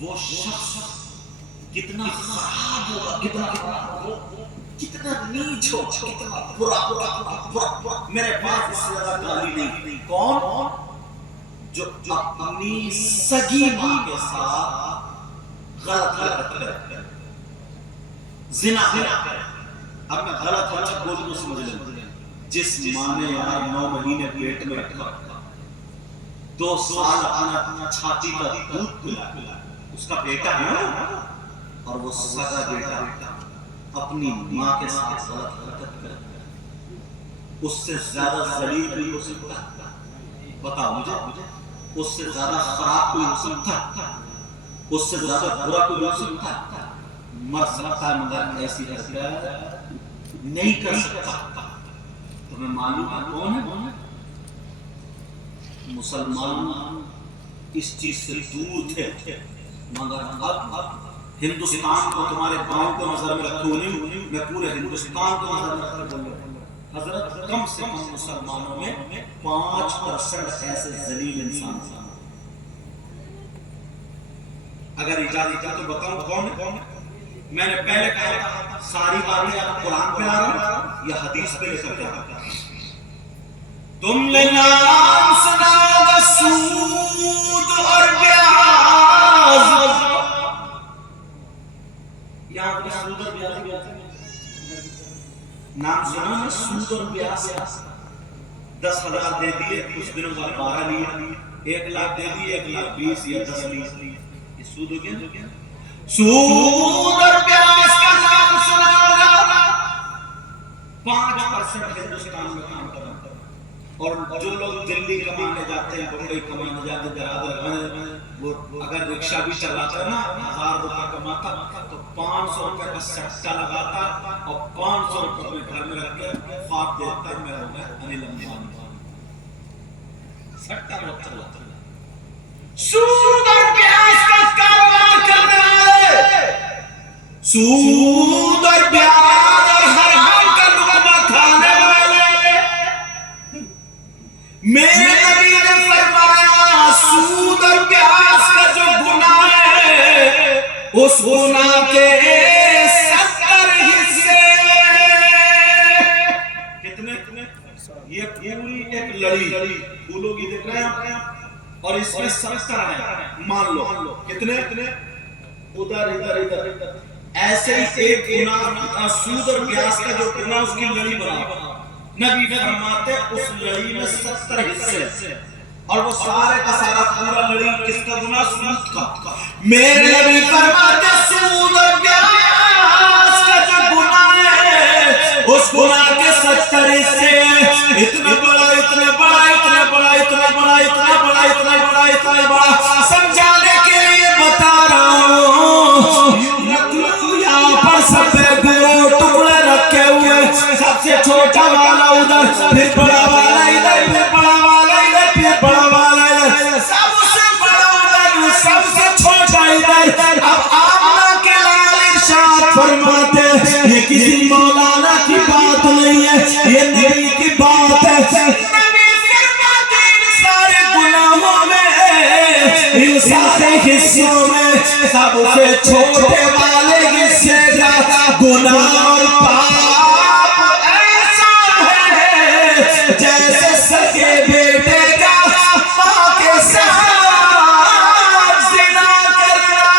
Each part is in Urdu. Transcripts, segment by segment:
وہ شخص کتنا خراب ہوگا، کتنا نیچ ہوگا، کتنا برا۔ میرے پاس اس سے زیادہ گالی نہیں۔ کون؟ جو اپنی سگی ماں کے ساتھ غلط حرکت کرے، زنا کرے۔ اب میں غلط حرکت بولوں تو سمجھ لیں، جس ماں نے یار 9 مہینے پیٹ میں رکھا، 2 سال اپنا چھاتی کا دودھ پلا، اس کا بیٹا ہے نا، اور وہ سگا بیٹا اپنی ماں کے ساتھ غلط حرکت کرتا ہے، اس سے زیادہ ذلیل کوئی ہو سکتا ہے؟ بتاؤ مجھے، اس سے زیادہ خراب کوئی ہو سکتا ہے؟ اس سے زیادہ برا کوئی ہو سکتا ہے؟ مر سکتا ہے مگر ایسی حرکت نہیں کر سکتا۔ تمہیں معلوم ہے کون ہے؟ مسلمان اس چیز سے دور تھے، مگر اب ہندوستان کو، تمہارے گاؤں کو نظر میں رکھوں نہیں، میں پورے ہندوستان کو نظر میں رکھتے بول رہا ہوں۔ حضرت کم سے کم مسلمانوں میں 5% ایسے ذلیل انسان ہیں۔ اگر اجازت ہے تو بتاؤں کون ہے؟ میں نے پہلے کہا تھا ساری باتیں آپ قرآن پہ آ رہا ہوں یا حدیث پہ لے کر کے آ رہا؟ تم نے نام سنا ہوگا سود اور بیاج، یہاں پر سود اور بیاج نام سنا ہے؟ سود اور بیاج 10,000 دے دیے، کچھ دنوں بعد 12 لیے، 1 لاکھ دے دیے، 1,20,000 یا 10 لیے، یہ سود ہو گیا۔ سود اور بیاج کا نام سنا ہوگا، 5% ہندوستان میں کام کرتا ہے، اور جو لوگ دلی کمانے جاتے ہیں، بمبئی کمانے جاتے ہیں، برادر وہ اگر رکشہ بھی چلاتا ہے نا، 1000 روپے کماتا تو 500 روپے کا سٹا لگاتا اور 500 روپے اپنے گھر میں رکھ کے خواب دیتا ہے میں ہوں گا انل امبانی۔ سٹا لوگ چلاتا ہے۔ سود اور بیاج کا کاروبار کرنے والے، سود اور بیاج اور حرام کا لقمہ کھانے والے، میرے نبی نے فرمایا سود اور بیاج کا جو گناہ ہے، اس گناہ کے 70 حصے، کتنے؟ یہ پوری ایک لڑی پھولوں کی دیکھ رہے ہیں، اور اس میں 70 ہیں، مان لو کتنے؟ ادھر ادھر ایسے ہی ایک گناہ سود اور بیاج کا جو گناہ، اس کی لڑی بنا، نبی فرماتے اس لڑی میں 70 حصے، اور وہ سارے کا سارا پورا لڑی کس کا گناہ؟ سود کا۔ میرے نبی فرماتے سود اور بیاج کا جو گناہ ہے، اس گناہ کے 70 حصے، اتنا بڑا اتنا بڑا اتنا بڑا اتنا بڑا اتنا بڑا اتنا بڑا اتنا بڑا، سمجھانے کے لیے بتا رہا ہوں۔ یہاں پر سفید ٹکڑے رکھے ہوئے، سب سے چھوٹا والا ادھر، پھر بڑا والا ادھر، پھر بڑا والا ادھر، پھر بڑا والا ادھر، سب سے بڑا ادھر، سب سے چھوٹا ادھر۔ اب آمنہ کے لال ارشاد فرماتے یہ کسی مولانا کی بات نہیں ہے، یہ نبی کی بات ہے۔ نبی فرماتے ان سارے گناہوں میں، ان سارے حصوں میں سب سے چھوٹے والے حصے کا گناہ اور پاپ ایسا ہے جیسے سگے بیٹے کا ماں کے ساتھ زنا کرنا۔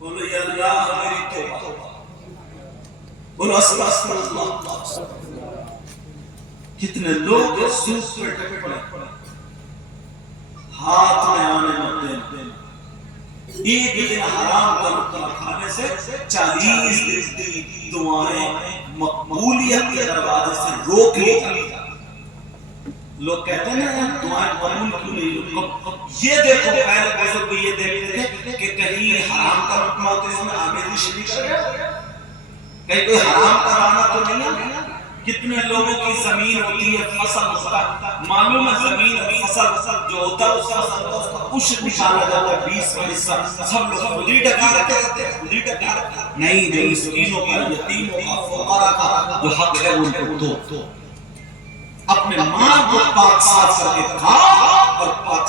بولو یا اللہ میری توبہ، بولو استغفر اللہ۔ کتنے لوگ سود پہ ٹکے پڑے، ہاتھ میں آنے مت دینا۔ ایک دن حرام کا لقمہ کھانے سے 40 دن کی دعائیں مقبولیت کے دروازے سے روک لی جاتی۔ لوگ کہتے ہیں نا دعائیں قبول کیوں نہیں ہوتی؟ یہ دیکھو، پہلے بزرگ یہ دیکھتے تھے کہ کہیں حرام کا لقمہ تو اس میں آمیزی شریک ہے، کہیں کوئی حرام کا دانہ تو نہیں ہے۔ کتنے لوگوں کی زمین ہوتی ہے، فصل ہوتا ہے، معلوم ہے زمین اور فصل جو ہوتا ہے اس فصل کا اس کا عشر نکالا جاتا ہے، 20 کا حصہ سب لوگ خود ہی ٹکا رہتے ہیں، خود ہی ٹکا رہتے ہیں۔ نہیں، جو مسکینوں کا، یتیموں کا، فقراء کا جو حق ہے ان کو دو۔ اپنے مال کو پاک صاف کر کے کھاؤ اور پاک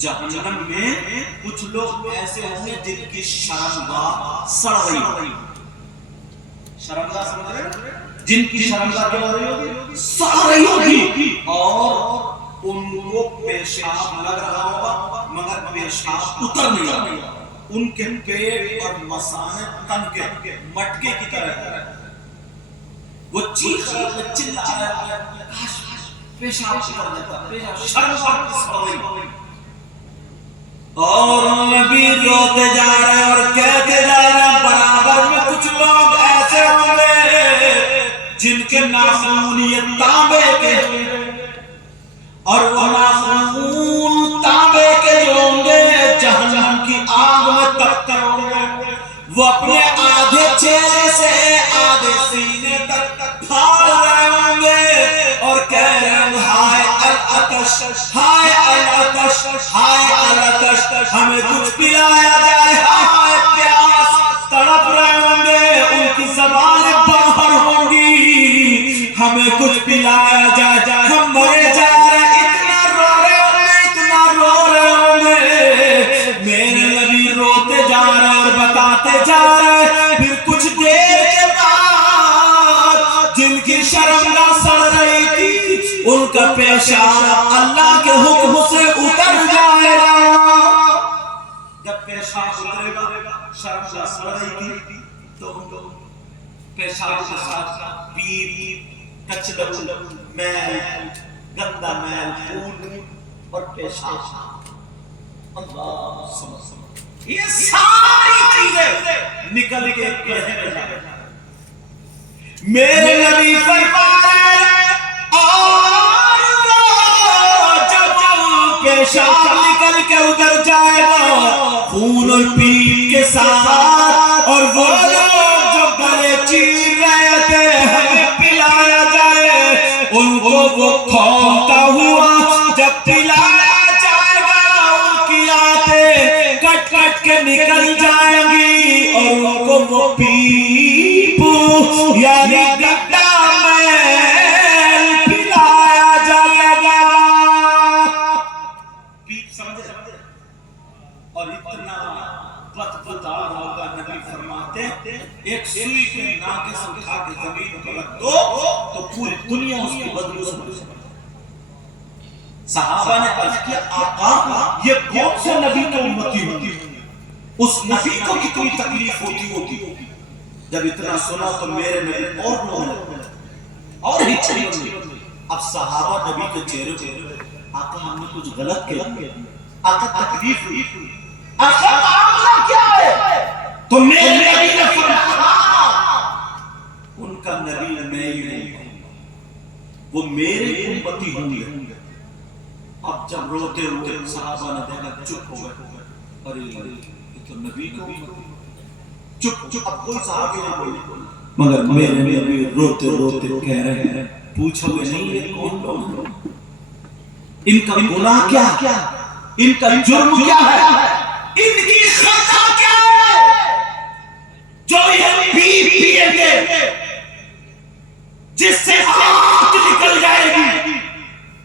جہنم میں کچھ لوگ ایسے ہوں گے جن کی شرمگاہ سڑ رہی ہوگی. شرمگاہ سمجھ رہے ہیں؟ جن کی شرمگاہ کیا ہو رہی ہوگی؟ سڑ رہی ہوگی، اور ان کو پیشاب لگ رہا ہوگا مگر پیشاب اتر نہیں رہا. ان کے پیٹ اور مثانے تن کے مٹکے کی طرح، وہ چیخ رہا ہے، چلا رہا ہے، پیشاب اتر جاتا ہے، شرمگاہ کی سڑ رہی ہوگی. اور نبی روتے جا رہے اور کہتے جا رہے برابر میں کچھ لوگ ایسے ہوں گے جن کے ناخون یہ تانبے کے ہوں گے، اور وہ ناخون تانبے کے جو ہوں گے جہنم کی آگ میں تپتے ہوں گے. وہ اپنے آدھے چہرے سے آدھے سینے تک پھاڑ رہے ہوں گے اور کہہ رہے ہیں ہائے العطش، ہائے العطش، ہائے العطش، ہمیں کچھ پلایا جائے، ہائے پیاس. تڑپ رہے ہوں گے، ان کی زبانیں باہر ہوں گی، ہمیں کچھ پلایا جائے، ہم مرے جا رہے، اتنا رو رہے ہوں گے، اتنا رو رہے ہوں گے. میرے نبی روتے جا رہے اور بتاتے جا رہے. پھر کچھ دیر کے بعد جن کی شرمگاہ سڑ رہی تھی ان کا پیشاب اللہ کے حکم سے اتر جائے گا. جب پیشاب اترے گا، شرمگاہ سڑ رہی تھی تو پیشاب کے ساتھ پیپ، کچلو، میل، گندا میل، خون اور پیشاب، اللہ سمجھ، یہ ساری چیزیں نکل کے گڑھے میں جا رہے. میرے نبی فرمائے اور جب پیشاب نکل کے ادھر جائے گا خون اور پیپ کے ساتھ، اور وہ لوگ جو گلے چیر رہے تھے ہمیں پلایا جائے، ان کو وہ کھولتا ہوا جب پلایا جائے گا ان کی آنتیں کٹ کٹ کے نکل جائیں گی، اور ان کو وہ پیپ یعنی گڈھا میل پلایا جائے گا. پیپ سمجھے؟ اور اتنا بدبودار ہوگا. نبی فرماتے ایک سوئی کو ناکے سے اٹھا کے زمین پر رکھ دو تو پوری دنیا اس کی بدبو سے بچ جائے. صحابہ نے عرض کیا آقا یہ کون سے نبی کی امتی ہوتی، اس نبی کو کتنی تکلیف ہوتی. جب اتنا سنا تو میرے نبی اور رونے اور ہی چلی. اب صحابہ نبی کے چہرے پہ آقا ہم نے کچھ غلط کیا، آقا تکلیف ہوئی، آقا معاملہ کیا ہے؟ تو میرے نبی نے فرمایا ان کا نبی میں ہی نہیں ہوں، وہ میرے امتی ہوں گے. اب جب روتے ہوئے صحابہ نے دیکھا چپ ہو گئے، ارے یہ تو نبی کو چپ. اب کوئی صحابی نہیں بولے، مگر میرے نبی روتے روتے کہہ رہے ہیں پوچھو گے نہیں یہ کون لوگ، ان کا گناہ کیا ہے، ان کا جرم کیا ہے، ان کی خطا کیا ہے جو یہ پیئیں گے جس سے آنکھ نکل جائے گی،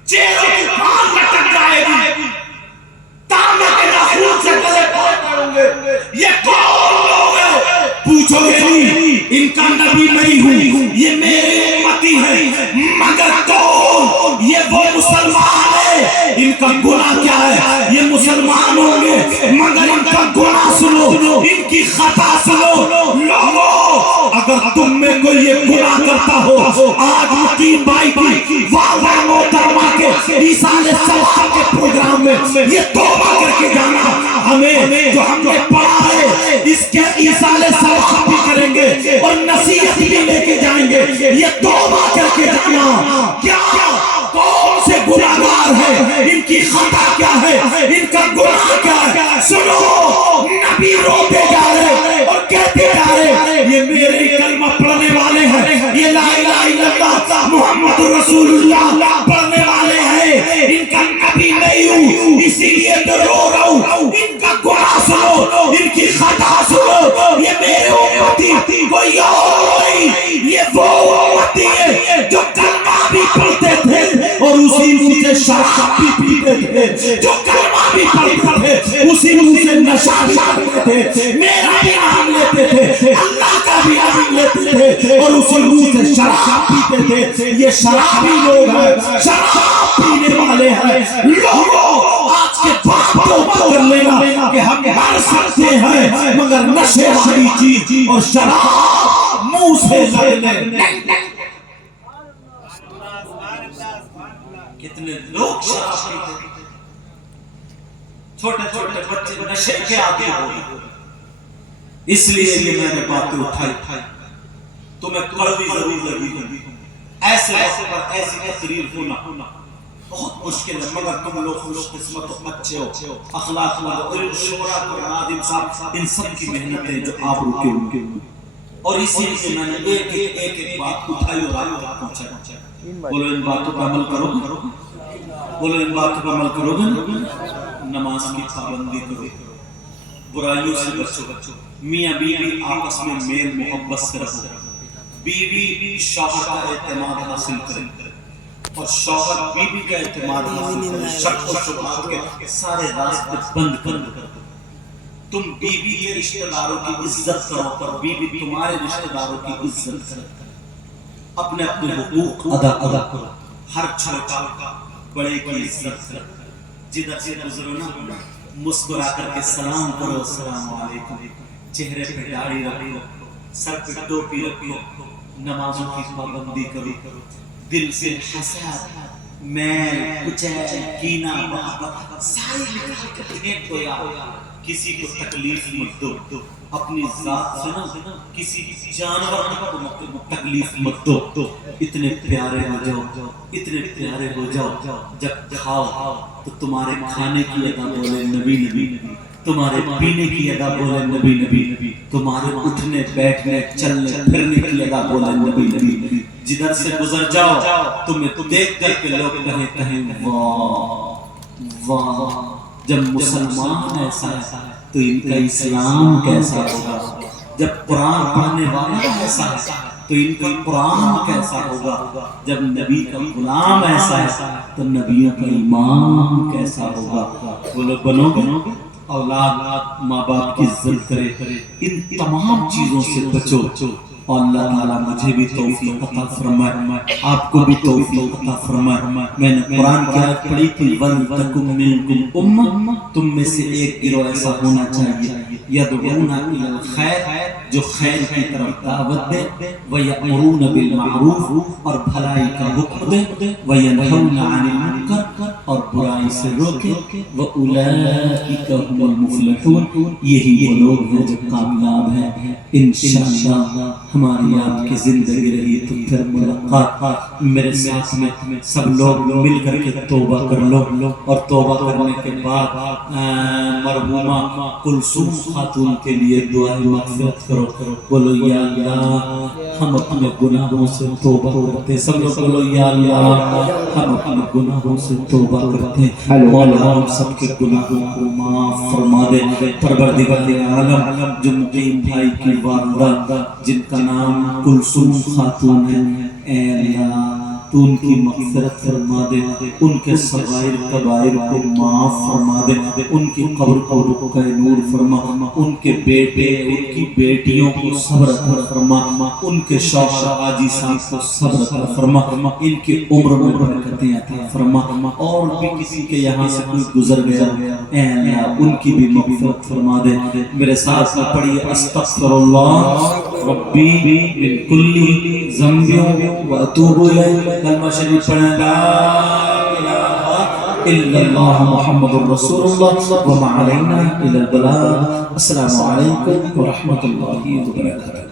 چہروں کی بال لٹک جائے گی، تانبے کے ناخون سے گلے پڑیں گے. یہ کون لوگ ہیں؟ پوچھو گے نہیں، ان کا نبی میں ہوں، یہ میرے امتی ہیں. مگر تو یہ وہ مسلمان ہیں، ان کا گناہ کیا ہے؟ یہ مسلمان ہوں گے مگر ان کا گناہ سنو، ان کی خطا سنو. لوگوں اگر تم میں کوئی یہ گناہ کرتا ہو، آج مقیم بھائی کی والدہ محترمہ کے ایصال ثواب کے پروگرام میں یہ توبہ کر کے جانا. ہمیں جو ہم نے پڑھا ہے اس کے ایصال ثواب بھی کریں گے اور نصیحت بھی لے کے جائیں گے. یہ توبہ کر کے جانا. کیا کون سے گناہگار ہیں، ان کی خطا کیا ہے، ان کا گناہ کیا ہے؟ سنو، نبی روتے جا رہے اور کہتے جا رہے یہ میرے کلمہ پڑھنے والے ہیں، یہ لا الہ الا اللہ محمد رسول اللہ پڑھنے والے ہیں، ان کا نبی نہیں ہوں اسی لیے تو رو رہا ہوں. ان کا گناہ سنو، ان کی خطا سنو. یہ میرے امتی کوئی اور نہیں، یہ وہ امتی ہے جو کلمہ بھی پڑھتے تھے اور اسی سے شراب بھی پیتے تھے، جو کلمہ بھی پڑھتے اسی منہ سے نشہ بھی کرتے تھے، میرا بھی نام لیتے تھے، اللہ کا بھی نام لیتے تھے، اور اسی منہ سے شراب پیتے تھے۔ یہ شرابی لوگ ہیں، شراب پینے والے ہیں۔ لوگوں آج کے بعد توبہ کر لینا کہ ہم مر سکتے ہیں مگر نشے والی چیز اور شراب منہ سے لے۔ کتنے لوگ شراب پیتے تھے، چھوٹے چھوٹے بچے نشے کے عادی ہو گئے۔ اس لیے یہ میں نے باتیں اٹھائی، تمہیں کڑوی ضرور لگی ہوگی، ایسے وقت پر ایسی تقریر ہونا بہت مشکل ہے، مگر تم لوگ خوش قسمت و اچھے ہو، اخلاق والے، علم شورا کو نادم صاحب، ان سب کی محنتیں جو آپ رکے ہوئے، اور اسی لیے میں نے ایک بات اٹھائی اور آپ تک پہنچایا۔ بولو ان باتوں پر عمل کرو گے؟ بولو ان باتوں پر عمل کرو گے؟ نماز کی پابندی کرو، برائیوں سے بچو، میاں بیوی آپس میں میل محبت سے رہو، بیوی شوہر کا اعتماد حاصل کرے اور شوہر بیوی کا اعتماد حاصل کرے، شک و شبہات کے سارے راستے بند کر دو۔ تم بیوی کے رشتہ داروں کی عزت کرو اور بیوی تمہارے رشتہ داروں کی عزت کرے، اپنے اپنے حقوق ادا کرو، ہر چھوٹا بڑے کی عزت کرو، جدھر سے گزرو نا مسکرا کر کے سلام کرو، السلام علیکم، چہرے پہ داڑھی رکھو، سر پہ ٹوپی رکھو، نمازوں کی پابندی کرو، دل سے حسد، میل، کچیل، کینہ، محبت ساری نکال کر پھینک دو یار۔ کسی کو تکلیف مت دو، اپنی ذات سے نا کسی جانور کو تکلیف مت دو۔ اتنے پیارے ہو جاؤ، اتنے پیارے ہو جاؤ، جب کھاؤ تو تمہارے کھانے کی ادا بولے نبی نبی، تمہارے پینے کی ادا بولے نبی نبی، تمہارے اٹھنے بیٹھنے چلنے پھرنے کی ادا بولے نبی نبی۔ جدھر سے گزر جاؤ تمہیں دیکھ کر کے لوگ کہیں واہ واہ، جب مسلمان ایسا ہے تو ان کا اسلام کیسا ہوگا، جب قرآن پڑھنے والا ایسا ہے تو ان کا قرآن کیسا ہوگا، جب نبی کا غلام ایسا ہے تو نبیوں کا ایمان کیسا ہوگا۔ وہ لوگ بنو گے، اولاد ماں باپ کی عزت کرے، ان تمام چیزوں سے بچو، اور اللہ تعالیٰ مجھے بھی توفیق عطا فرمائے، آپ کو بھی توفیق عطا فرمائے۔ میں نے قرآن کی آیت پڑھی تھی، وَلْتَكُن مِّنكُمْ أُمَّةٌ، تم میں سے ایک گروہ ایسا ہونا چاہیے، يَدْعُونَ إِلَى الْخَيْرِ، جو خیر کی طرف دعوت دے، وَيَأْمُرُونَ بِالْمَعْرُوفِ، اور بھلائی کا حکم دے، وَيَنْهَوْنَ عَنِ الْمُنكَرِ، اور برائی سے روکے، وَأُولَئِكَ هُمُ الْمُفْلِحُونَ، یہی وہ لوگ ہیں جو کامیاب ہیں۔ انشاءاللہ ہماری آپ کی زندگی رہی تو پھر ملاقات، میرے ساتھ میں سب لوگ مل کر کے توبہ کر لو، اور توبہ کرنے کے بعد مرحومہ کلثوم خاتون کے لیے دعائیں مغفرت کرو، بولو یا اللہ ہم اپنے گناہوں سے توبہ کرتے ہیں، سب لوگ بولو یا اللہ ہم اپنے گناہوں سے توبہ کرتے ہیں، مولا ہم سب کے گناہوں کو معاف فرما دے۔ پروردگار عالم، جو مقیم بھائی کی والدہ جن کا نام کلثوم خاتون ہے، اے اللہ تو ان کی مغفرت فرما دے، ان کے صغائر کبائر کو معاف فرما دے، ان کی قبر کو رقعہ نور فرما، ان کے بیٹے ان کی بیٹیوں کو صبر عطا فرما، ان کے شوہر حاجی صاحب کو صبر عطا فرما، ان کی عمر میں برکتیں عطا فرما، اور بھی کسی کے یہاں سے کوئی گزر گیا اے اللہ ان کی بھی مغفرت فرما دے۔ میرے ساتھ میں پڑھیے استغفر اللہ ربی من کل ذنب واتوب الیہ، کلمہ شریف پڑھیں، لا الہ الا اللہ محمد رسول اللہ وما علینا الا البلاغ۔ السلام علیکم ورحمۃ اللہ وبرکاتہ۔